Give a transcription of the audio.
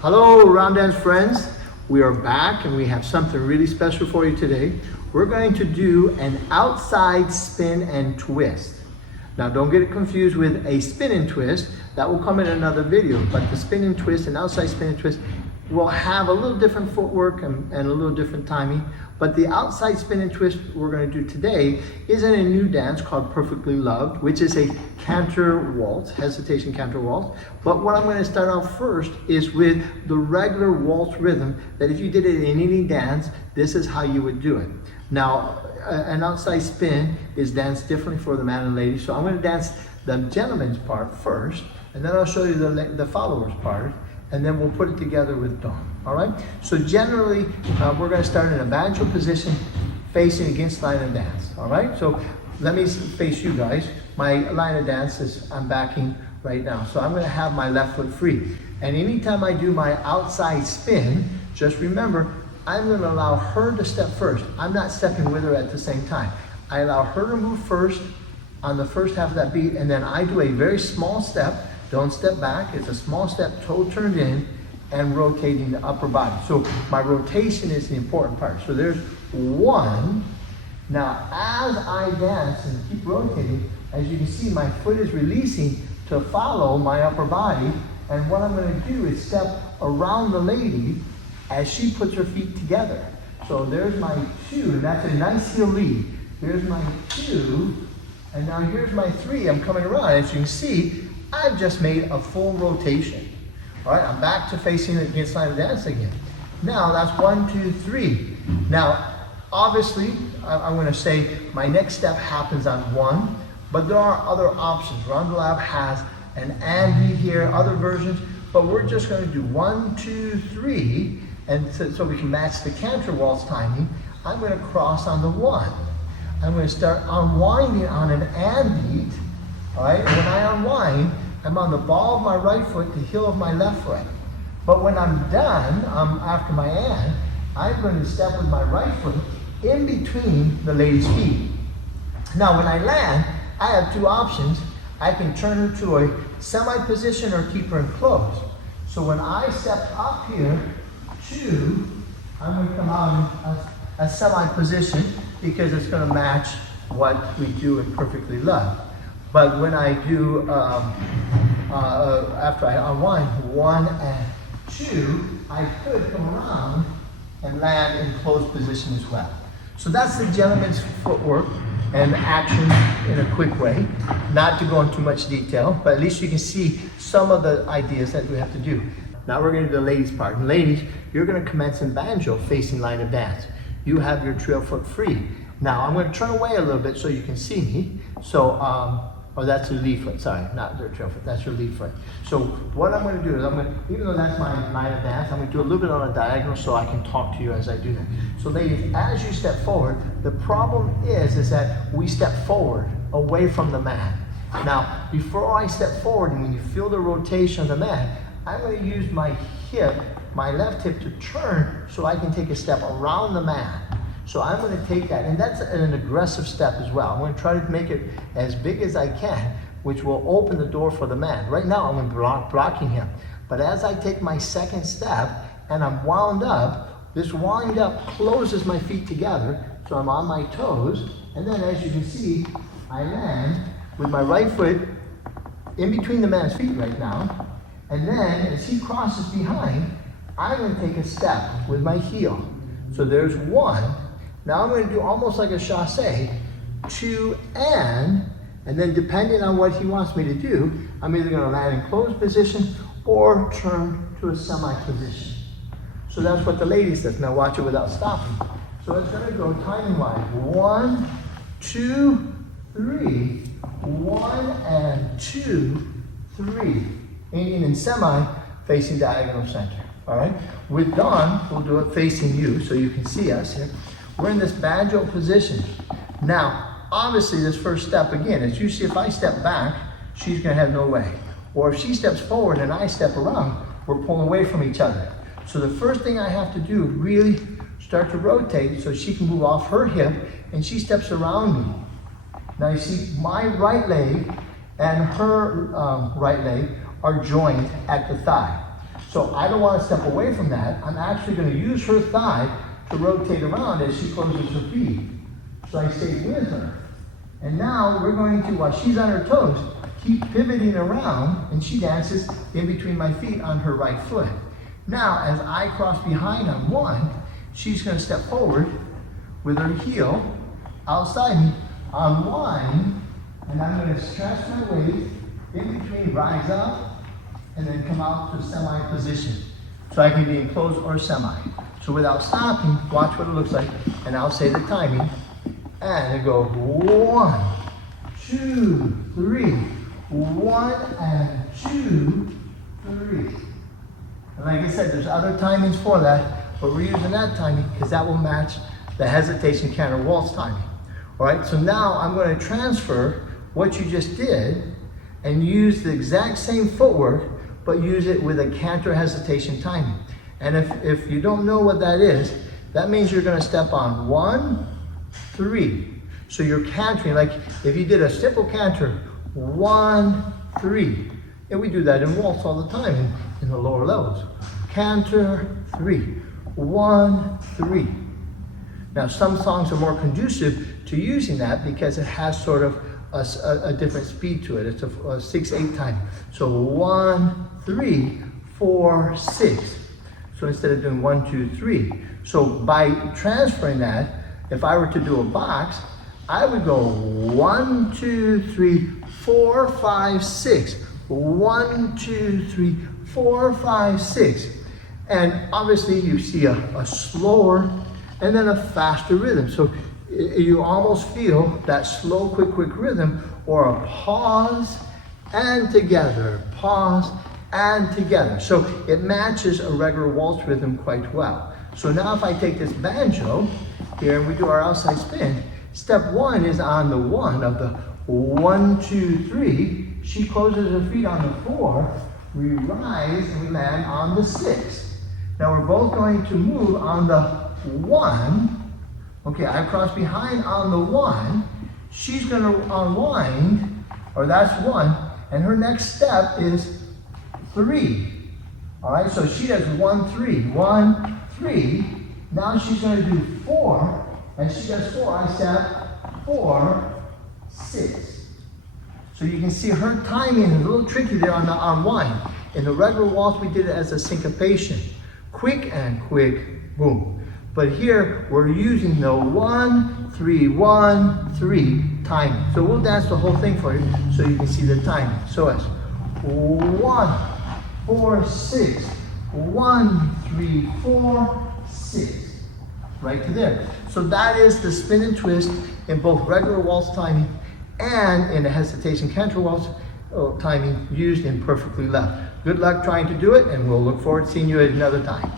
Hello, Round Dance friends. We are back and we have something really special for you today. We're going to do an outside spin and twist. Now don't get it confused with a spin and twist. That will come in another video, but the spin and twist and outside spin and twist will have a little different footwork and a little different timing. But the outside spin and twist we're going to do today is in a new dance called Perfectly Loved, which is a canter waltz, Hesitation Canter Waltz. But what I'm going to start off first is with the regular waltz rhythm that if you did it in any dance, this is how you would do it. Now, an outside spin is danced differently for the man and lady. So I'm going to dance the gentleman's part first, and then I'll show you the follower's part, and then we'll put it together with Dawn. All right? So generally, we're going to start in a banjo position facing against line of dance. All right? So let me face you guys. My line of dance is I'm backing right now. So I'm going to have my left foot free. And anytime I do my outside spin, just remember, I'm going to allow her to step first. I'm not stepping with her at the same time. I allow her to move first on the first half of that beat, and then I do a very small step. Don't step back. It's a small step, toe turned in, and rotating the upper body. So my rotation is the important part. So there's one. Now, as I dance and keep rotating, as you can see, my foot is releasing to follow my upper body. And what I'm going to do is step around the lady as she puts her feet together. So there's my two, and that's a nice heel lead. Here's my two, and now here's my three. I'm coming around. As you can see, I've just made a full rotation. All right, I'm back to facing against line of dance again. Now that's 1, 2, 3. Now, obviously, I'm going to say my next step happens on 1, but there are other options. Round Lab has an Andy here, other versions, but we're just going to do 1, 2, 3, and so we can match the canter waltz timing. I'm going to cross on the 1. I'm going to start unwinding on an and beat. All right, and when I unwind, I'm on the ball of my right foot, the heel of my left foot. But when I'm done, after my and, I'm going to step with my right foot in between the lady's feet. Now, when I land, I have two options. I can turn her to a semi-position or keep her in close. So when I step up here, I'm going to come out in a semi-position because it's going to match what we do in Perfectly Loved. But when I do, after I unwind 1 and 2, I could come around and land in closed position as well. So that's the gentleman's footwork and action in a quick way. Not to go into too much detail, but at least you can see some of the ideas that we have to do. Now we're going to do the ladies' part. And ladies, you're going to commence in banjo facing line of dance. You have your trail foot free. Now I'm going to turn away a little bit so you can see me. So, oh, that's your lead foot, sorry, not your trail foot, that's your lead foot. So what I'm going to do is even though that's my line of dance, I'm going to do a little bit on a diagonal so I can talk to you as I do that. So ladies, as you step forward, the problem is that we step forward away from the mat. Now, before I step forward, and when you feel the rotation of the mat, I'm going to use my hip, my left hip to turn so I can take a step around the mat. So I'm going to take that, and that's an aggressive step as well. I'm going to try to make it as big as I can, which will open the door for the man. Right now, I'm blocking him. But as I take my second step, and I'm wound up, this wind up closes my feet together, so I'm on my toes, and then as you can see, I land with my right foot in between the man's feet right now, and then as he crosses behind, I'm going to take a step with my heel. So there's 1. Now I'm going to do almost like a chassé, 2 and then depending on what he wants me to do, I'm either going to land in closed position or turn to a semi-position. So that's what the ladies does. Now watch it without stopping. So it's going to go timing-wise. 1, 2, 3. 1 and 2, 3. Aiming in semi, facing diagonal center. All right. With Dawn, we'll do it facing you so you can see us here. We're in this banjo position. Now, obviously, this first step again, as you see, if I step back, she's going to have no way. Or if she steps forward and I step around, we're pulling away from each other. So the first thing I have to do is really start to rotate so she can move off her hip and she steps around me. Now you see, my right leg and her right leg are joined at the thigh. So I don't want to step away from that. I'm actually going to use her thigh to rotate around as she closes her feet. So I stay with her. And now we're going to, while she's on her toes, keep pivoting around, and she dances in between my feet on her right foot. Now, as I cross behind on one, she's going to step forward with her heel outside me on one, and I'm going to stretch my weight in between, rise up, and then come out to semi position. So I can be in close or semi. So without stopping, watch what it looks like, and I'll say the timing. And it goes 1, 2, 3. 1 and 2, 3. And like I said, there's other timings for that, but we're using that timing because that will match the Hesitation Canter Waltz timing. All right, so now I'm going to transfer what you just did and use the exact same footwork, but use it with a canter hesitation timing. And if you don't know what that is, that means you're going to step on 1, 3. So you're cantering, like if you did a simple canter, 1, 3. And we do that in waltz all the time in the lower levels. Canter, 3. 1, 3. Now some songs are more conducive to using that because it has sort of a different speed to it. It's a 6/8 time. So 1, 3, 4, 6. So instead of doing 1, 2, 3. So by transferring that, if I were to do a box, I would go 1, 2, 3, 4, 5, 6. 1, 2, 3, 4, 5, 6. And obviously you see a slower and then a faster rhythm. So you almost feel that slow, quick rhythm, or a pause and together, pause and together. So it matches a regular waltz rhythm quite well. So now if I take this banjo here and we do our outside spin, step 1 is on the 1 of the 1, 2, 3. She closes her feet on the 4. We rise and we land on the 6. Now we're both going to move on the 1. Okay, I cross behind on the 1. She's going to unwind, or that's 1, and her next step is 3. All right, so she does 1, 3, 1, 3. Now she's going to do 4, and she does 4. I step 4, 6. So you can see her timing is a little tricky there on the unwind. In the regular waltz, we did it as a syncopation. Quick and quick, boom. But here, we're using the 1, 3, 1, 3 timing. So we'll dance the whole thing for you so you can see the timing. So it's 1, 4, 6, 1, 3, 4, 6. Right to there. So that is the spin and twist in both regular waltz timing and in the Hesitation Canter Waltz timing used in perfectly left. Good luck trying to do it, and we'll look forward to seeing you at another time.